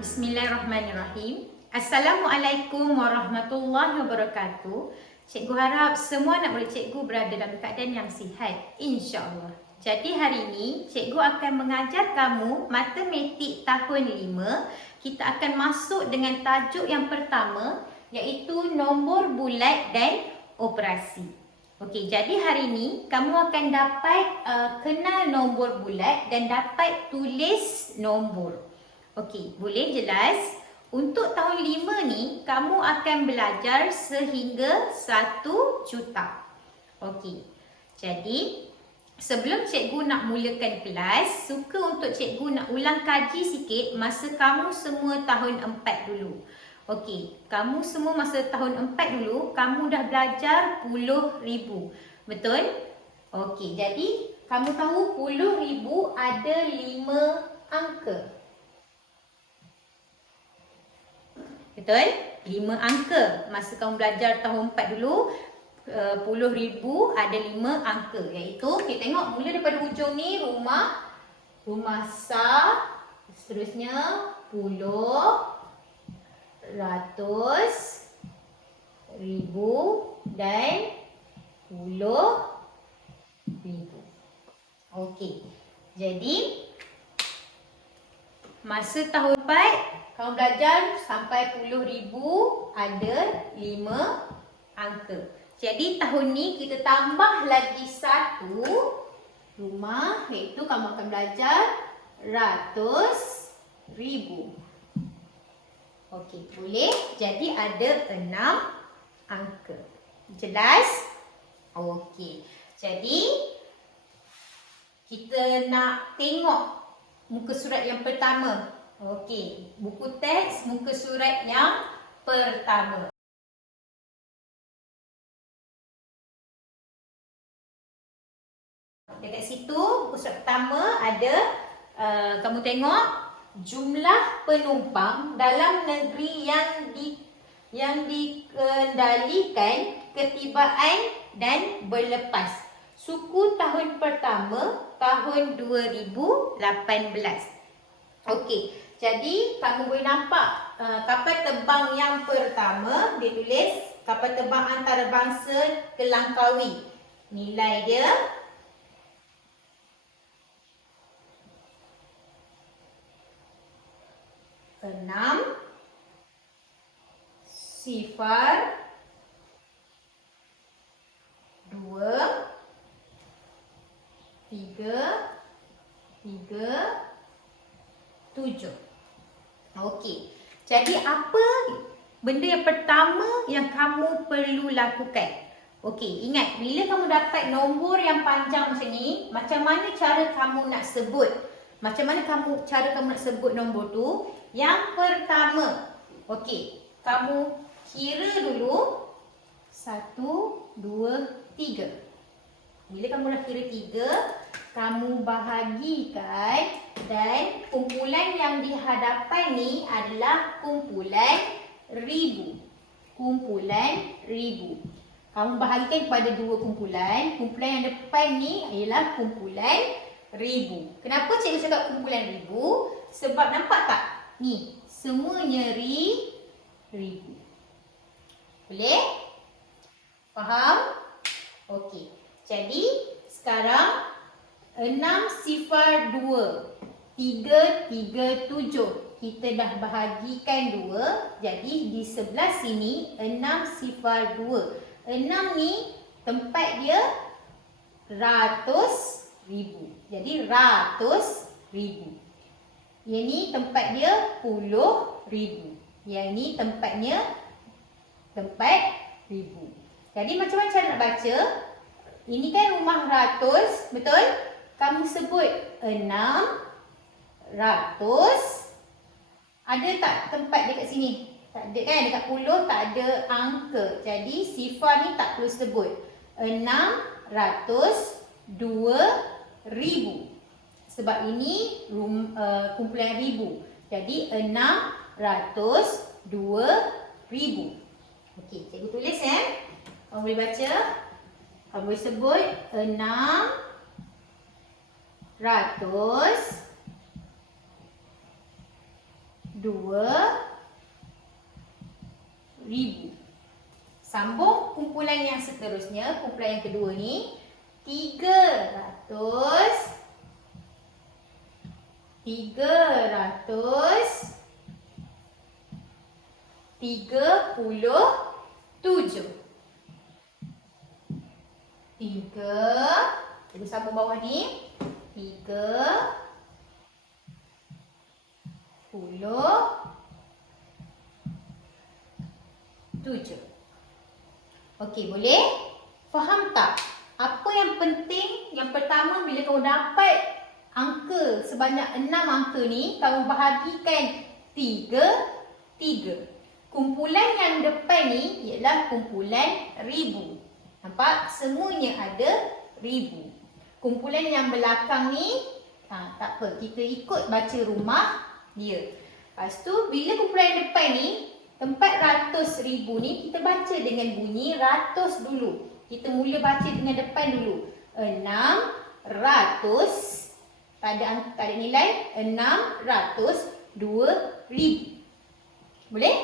Bismillahirrahmanirrahim. Assalamualaikum warahmatullahi wabarakatuh. Cikgu harap semua anak murid cikgu berada dalam keadaan yang sihat, insya-Allah. Jadi hari ini cikgu akan mengajar kamu matematik tahun 5. Kita akan masuk dengan tajuk yang pertama, iaitu nombor bulat dan operasi. Okey, jadi hari ini kamu akan dapat kenal nombor bulat dan dapat tulis nombor. Okey, boleh jelas? Untuk tahun 5 ni, kamu akan belajar sehingga 1 juta. Okey, jadi sebelum cikgu nak mulakan kelas, suka untuk cikgu nak ulang kaji sikit masa kamu semua tahun 4 dulu. Okey, kamu semua masa tahun 4 dulu, kamu dah belajar puluh ribu. Betul? Okey, jadi kamu tahu puluh ribu ada 5 angka. Betul? 5 angka. Masa kamu belajar tahun 4 dulu, puluh ribu ada 5 angka. Iaitu, kita tengok mula daripada hujung ni, rumah sah, seterusnya puluh, ratus, ribu dan puluh ribu. Okey. Jadi masa tahun 4 kamu belajar sampai puluh ribu ada 5 angka. Jadi tahun ni kita tambah lagi 1 rumah, iaitu kamu akan belajar ratus ribu. Okey, boleh? Jadi ada 6 angka. Jelas? Okey. Jadi kita nak tengok muka surat yang pertama. Okey, buku teks muka surat yang pertama. Dekat situ buku surat pertama ada kamu tengok jumlah penumpang dalam negeri yang dikendalikan ketibaan dan berlepas. Suku tahun pertama tahun 2018. Okey, jadi kamu boleh nampak kapal terbang yang pertama dia tulis kapal terbang antarabangsa ke Langkawi. Nilai dia enam sifar dua tiga tujuh. Okey. Jadi apa benda yang pertama yang kamu perlu lakukan? Okey, ingat bila kamu dapat nombor yang panjang macam ni, macam mana cara kamu nak sebut? Macam mana cara kamu nak sebut nombor tu? Yang pertama, okey, kamu kira dulu 1, 2, 3. Bila kamu dah kira 3, kamu bahagikan dan kumpulan yang di hadapan ni adalah kumpulan ribu. Kumpulan ribu. Kamu bahagikan kepada 2 kumpulan. Kumpulan yang depan ni ialah kumpulan ribu. Kenapa cikgu cakap kumpulan ribu? Sebab nampak tak? Ni, semuanya ribu. Boleh? Faham? Okey. Jadi, sekarang 6 sifar 2 3, 7. Kita dah bahagikan 2. Jadi di sebelah sini 6 sifar 2. 6 ni tempat dia ratus ribu. Jadi ratus ribu. Yang ni tempat dia puluh ribu. Yang ni tempatnya tempat ribu. Jadi macam mana cara nak baca? Ini kan rumah ratus, betul? Kamu sebut 6 ratus. Ada tak tempat dekat sini? Tak ada kan? Dekat puluh tak ada angka. Jadi sifar ni tak perlu sebut. 6 ratus 2 ribu. Sebab ini kumpulan ribu. Jadi 6 ratus 2 ribu. Okey, cikgu tulis Kamu boleh baca. Kamu boleh sebut 6 ratus 2,000. Sambung kumpulan yang seterusnya, kumpulan yang kedua ni 337. Kita sambung bawah ni 37. Okey, boleh? Faham tak? Apa yang penting? Yang pertama, bila kamu dapat angka sebanyak 6 angka ni, kamu bahagikan 3. Kumpulan yang depan ni ialah kumpulan ribu. Nampak? Semuanya ada ribu. Kumpulan yang belakang ni, tak apa. Kita ikut baca rumah dia. Lepas tu, bila kumpulan yang depan ni, tempat ratus ribu ni, kita baca dengan bunyi ratus dulu. Kita mula baca dengan depan dulu. 600. Tak ada nilai. 602,000. Boleh?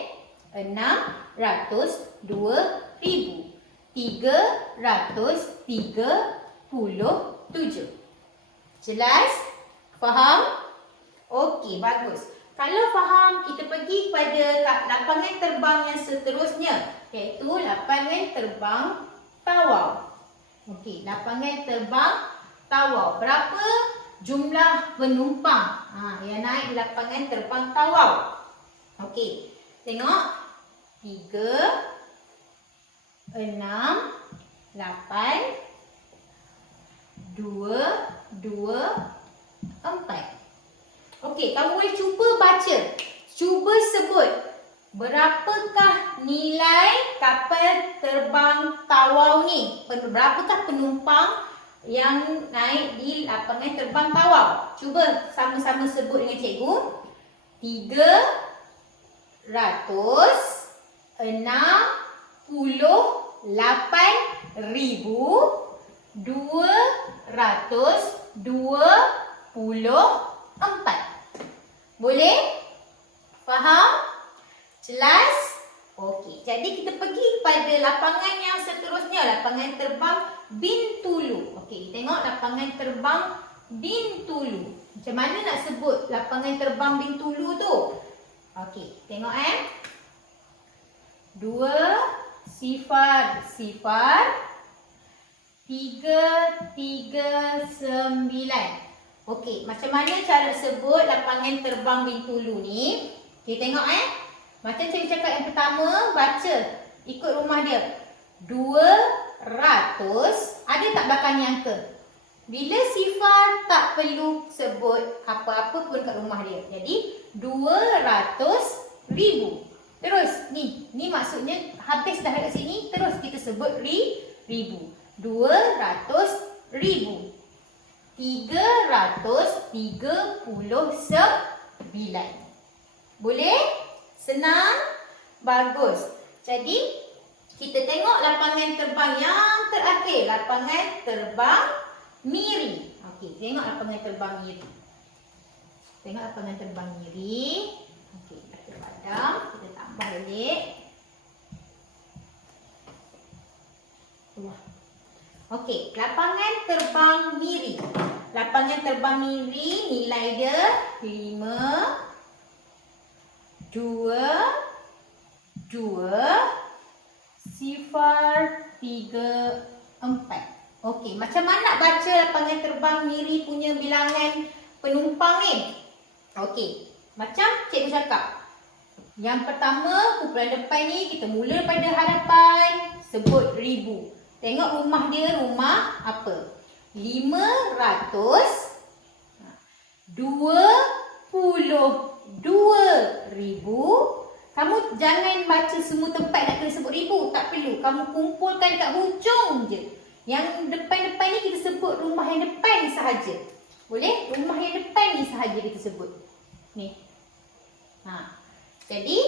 602,000. 337. Jelas? Faham? Okey, bagus. Kalau faham, kita pergi kepada lapangan terbang yang seterusnya, iaitu lapangan terbang tawau. Okey, lapangan terbang tawau. Berapa jumlah penumpang yang naik di lapangan terbang tawau? Okey, tengok. 3, 6, 8, 2, 4. Okey, kamu boleh cuba baca. Cuba sebut berapakah nilai kapal terbang tawau ni? Berapakah penumpang yang naik di lapangan terbang tawau? Cuba sama-sama sebut dengan cikgu. 368,224. Boleh? Faham? Jelas? Okey, jadi kita pergi kepada lapangan yang seterusnya, lapangan terbang Bintulu. Okey, tengok lapangan terbang Bintulu. Macam mana nak sebut lapangan terbang Bintulu tu? Okey, tengok 2,0,339. Okey, macam mana cara sebut lapangan terbang Bintulu ni? Kita tengok Macam saya cakap yang pertama, baca ikut rumah dia. 200. Ada tak belakangnya angka? Bila sifar tak perlu sebut apa-apa pun kat rumah dia. Jadi 200,000. Terus ni maksudnya habis dah kat sini, terus kita sebut ribu. 200,000. 339. Boleh? Senang? Bagus. Jadi, kita tengok lapangan terbang yang terakhir. Lapangan terbang Miri. Okey, tengok lapangan terbang Miri. Tengok lapangan terbang Miri. Okey, kita padam. Kita tambah balik. Okey, lapangan terbang Miri. Lapangan terbang Miri nilai dia 5, 2, 0, 3, 4. Okey, macam mana nak baca lapangan terbang Miri punya bilangan penumpang ni? Okey, macam cikgu cakap. Yang pertama, kumpulan depan ni kita mula pada hadapan, sebut ribu. Tengok rumah dia, rumah apa? 500, 22,000. Kamu jangan baca semua tempat nak kena sebut ribu. Tak perlu. Kamu kumpulkan kat hujung je. Yang depan-depan ni kita sebut rumah yang depan sahaja. Boleh? Rumah yang depan ni sahaja kita sebut. Ni. Jadi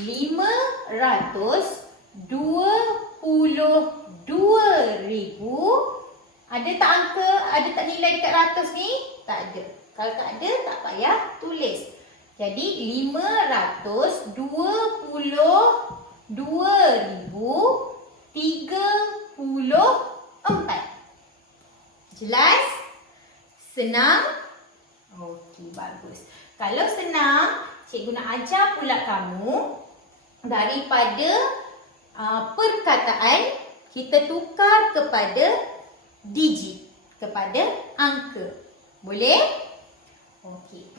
522,000. Ada tak angka? Ada tak nilai dekat ratus ni? Tak ada. Kalau tak ada, tak payah tulis. Jadi 522,034. Jelas? Senang? Okey, bagus. Kalau senang, cikgu nak ajar pula kamu daripada perkataan kita tukar kepada digit, kepada angka. Boleh? Okey.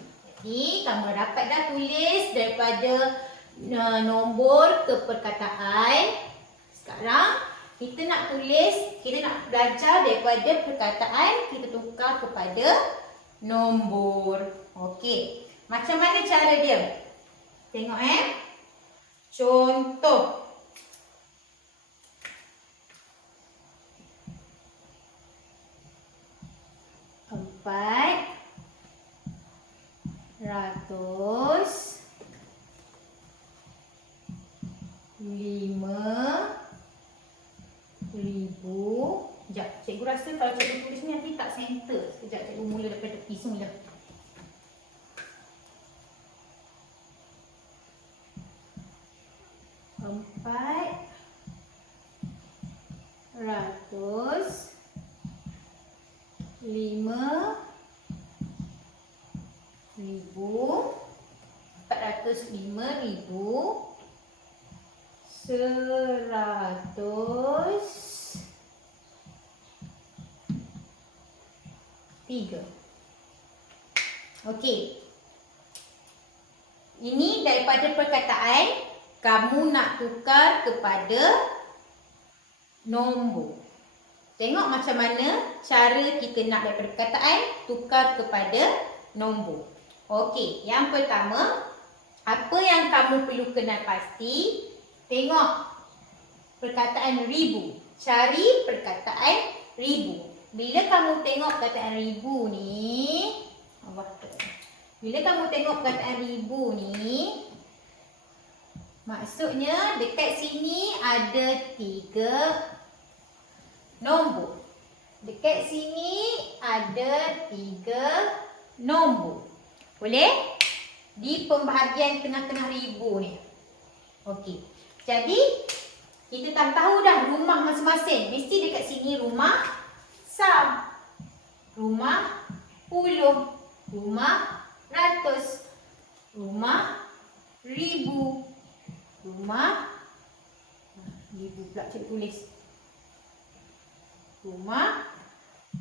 Jadi kamu dapat dah tulis daripada nombor ke perkataan. Sekarang kita nak tulis, kita nak belajar daripada perkataan kita tukar kepada nombor. Okey. Macam mana cara dia? Tengok Contoh. Empat ratus 5,000. Sekejap, cikgu rasa kalau cikgu tulis ni nanti tak center. Sekejap, cikgu mula daripada tepi semula. Empat ratus 5,000. 405,000. 103. Okey. Ini daripada perkataan kamu nak tukar kepada nombor. Tengok macam mana cara kita nak daripada perkataan tukar kepada nombor. Okey, yang pertama, apa yang kamu perlu kenal pasti? Tengok perkataan ribu. Cari perkataan ribu. Bila kamu tengok perkataan ribu ni, bila kamu tengok perkataan ribu ni, maksudnya dekat sini ada 3 nombor. Dekat sini ada 3 nombor. Boleh? Di pembahagian tengah-tengah ribu ni. Okey. Jadi, kita dah tahu dah rumah masing-masing. Mesti dekat sini rumah sam, rumah puluh, rumah ratus, rumah ribu, rumah ribu pula cikgu tulis. Rumah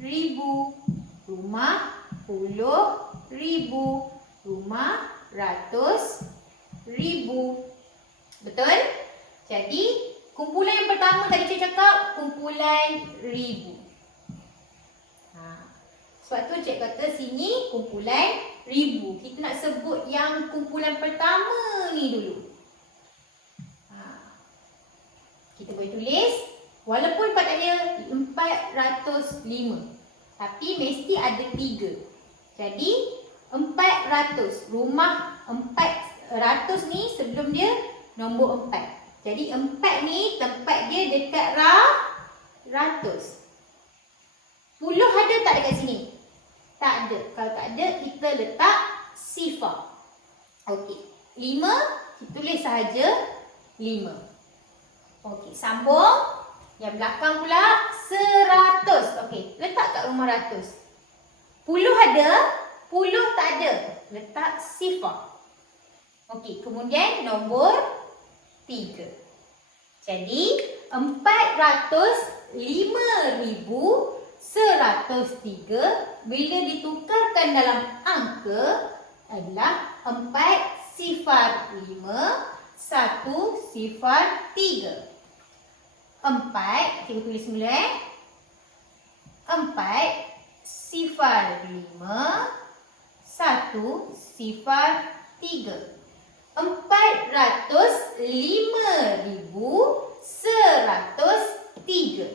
ribu, rumah puluh ribu, rumah ratus ribu. Betul? Jadi, kumpulan yang pertama tadi saya cakap kumpulan ribu. Sebab tu cikgu kata sini kumpulan ribu. Kita nak sebut yang kumpulan pertama ni dulu. Kita boleh tulis walaupun patutnya 405. Tapi mesti ada 3. Jadi 400. Rumah 400 ni sebelum dia nombor 4. Jadi 4 ni tempat dia dekat ratus. Puluh ada tak dekat sini? Tak ada. Kalau tak ada, kita letak sifar. Okey. 5, kita tulis sahaja 5. Okey, sambung. Yang belakang pula 100. Okey, letak kat rumah ratus. Puluh ada, puluh tak ada. Letak sifar. Okey, kemudian nombor 3. Jadi 405,103 bila ditukarkan dalam angka adalah 405,103. 4, kita tulis mula 405,103. 405,103.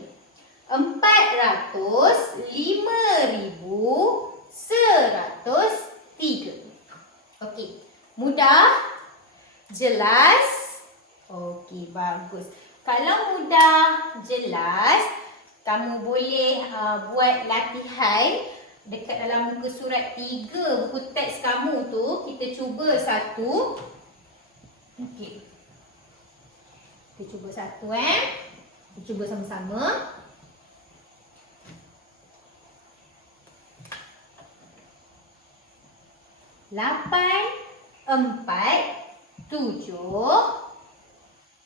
405,103. Okey, mudah? Jelas? Okey, bagus. Kalau mudah, jelas, kamu boleh buat latihan dekat dalam muka surat 3 buku teks kamu tu, kita cuba satu. Okey. Kita cuba satu Kita cuba sama-sama. Lapan, empat, tujuh,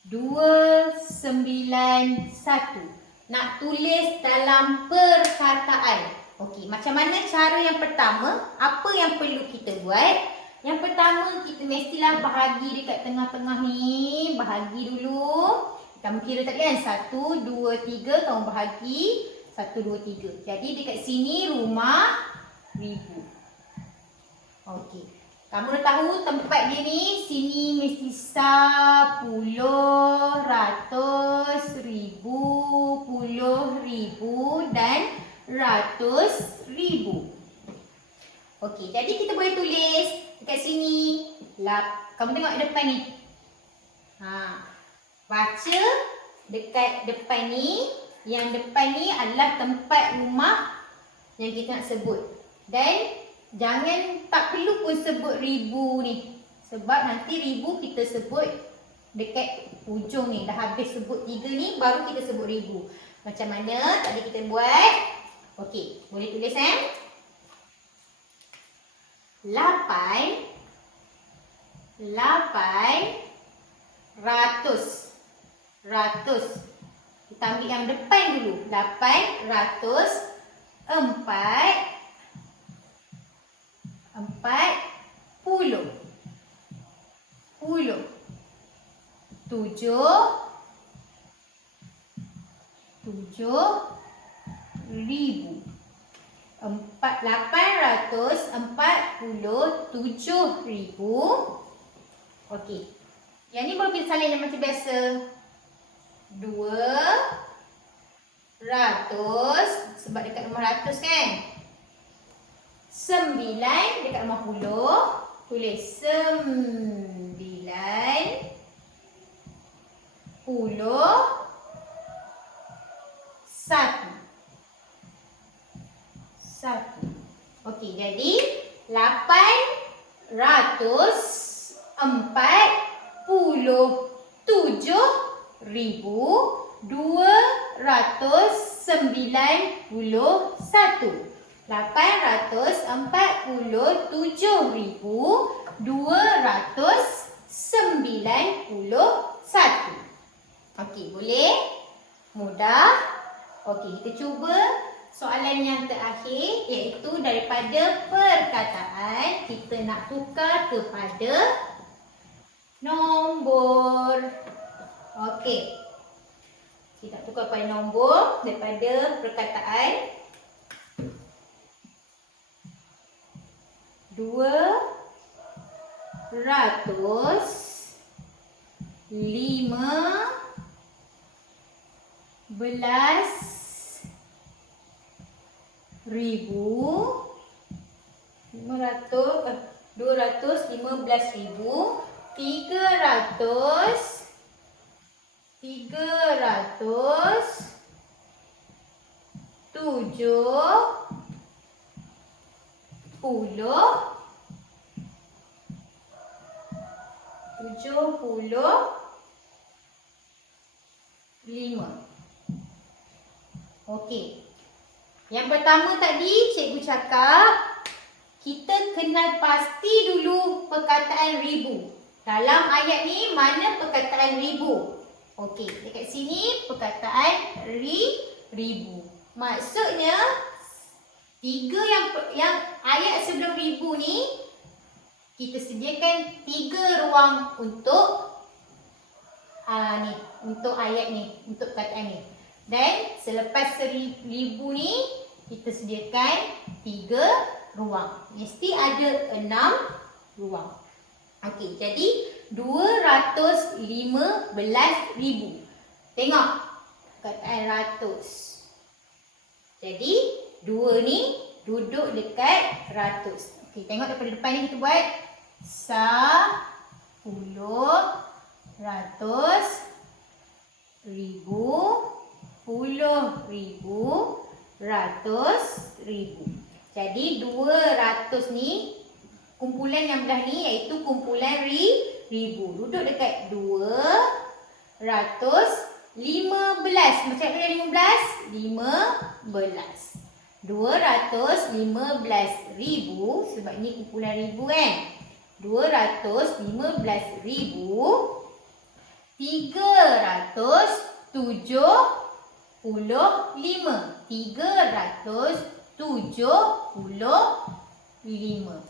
dua, sembilan, satu. Nak tulis dalam perkataan. Okey, macam mana cara yang pertama? Apa yang perlu kita buat? Yang pertama, kita mestilah bahagi dekat tengah-tengah ni. Bahagi dulu. Kamu kira tadi kan? 1, 2, 3. Kamu bahagi. 1, 2, 3. Jadi dekat sini rumah ribu. Okey. Kamu dah tahu tempat dia ni. Sini mesti 10, ratus, ribu, puluh ribu dan ratus ribu. Okey, jadi kita boleh tulis dekat sini. Kamu tengok depan ni. Baca dekat depan ni. Yang depan ni adalah tempat rumah yang kita nak sebut. Dan jangan, tak perlu pun sebut ribu ni. Sebab nanti ribu kita sebut dekat ujung ni. Dah habis sebut 3 ni, baru kita sebut ribu. Macam mana tadi kita buat. Okey, boleh tulis 8 ratus. Kita ambil yang depan dulu. 8 ratus. 40. 7 ribu. 847 ribu. Okey. Yang ni boleh salin macam biasa. 200 sebab dekat rumah ratus kan. 9 dekat rumah puluh. Tulis 9 puluh 1. Okey, jadi 847,291. 847,291. Okey, boleh? Mudah? Okey, kita cuba soalan yang terakhir, iaitu daripada perkataan kita nak tukar kepada nombor. Okey. Kita tukar kepada nombor daripada perkataan 215,000, 300, 75. Okey. Yang pertama tadi cikgu cakap kita kenal pasti dulu perkataan ribu. Dalam ayat ni mana perkataan ribu? Okey, dekat sini perkataan ribu. Maksudnya tiga yang ayat sebelum ribu ni kita sediakan 3 ruang untuk untuk ayat ni, untuk perkataan ni. Dan selepas 1000 ni kita sediakan 3 ruang. Mesti ada 6 ruang. Okey, jadi 215,000. Tengok perkataan ratus. Jadi 2 ni duduk dekat ratus. Okey, tengok daripada depan ni kita buat 10, ratus, ribu, puluh ribu, ratus ribu. Jadi 200 ni, kumpulan yang belah ni iaitu kumpulan ribu. Duduk dekat 215. Macam mana 15? 15. 215,000 sebab ni kumpulan ribu kan. 215,000 375.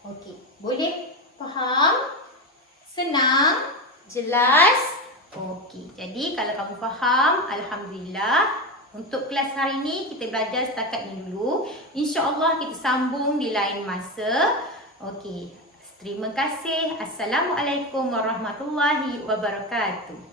Okey, boleh faham? Senang? Jelas? Okey, jadi kalau kamu faham, alhamdulillah. Untuk kelas hari ini kita belajar setakat ini dulu. InsyaAllah kita sambung di lain masa. Okey, terima kasih. Assalamualaikum warahmatullahi wabarakatuh.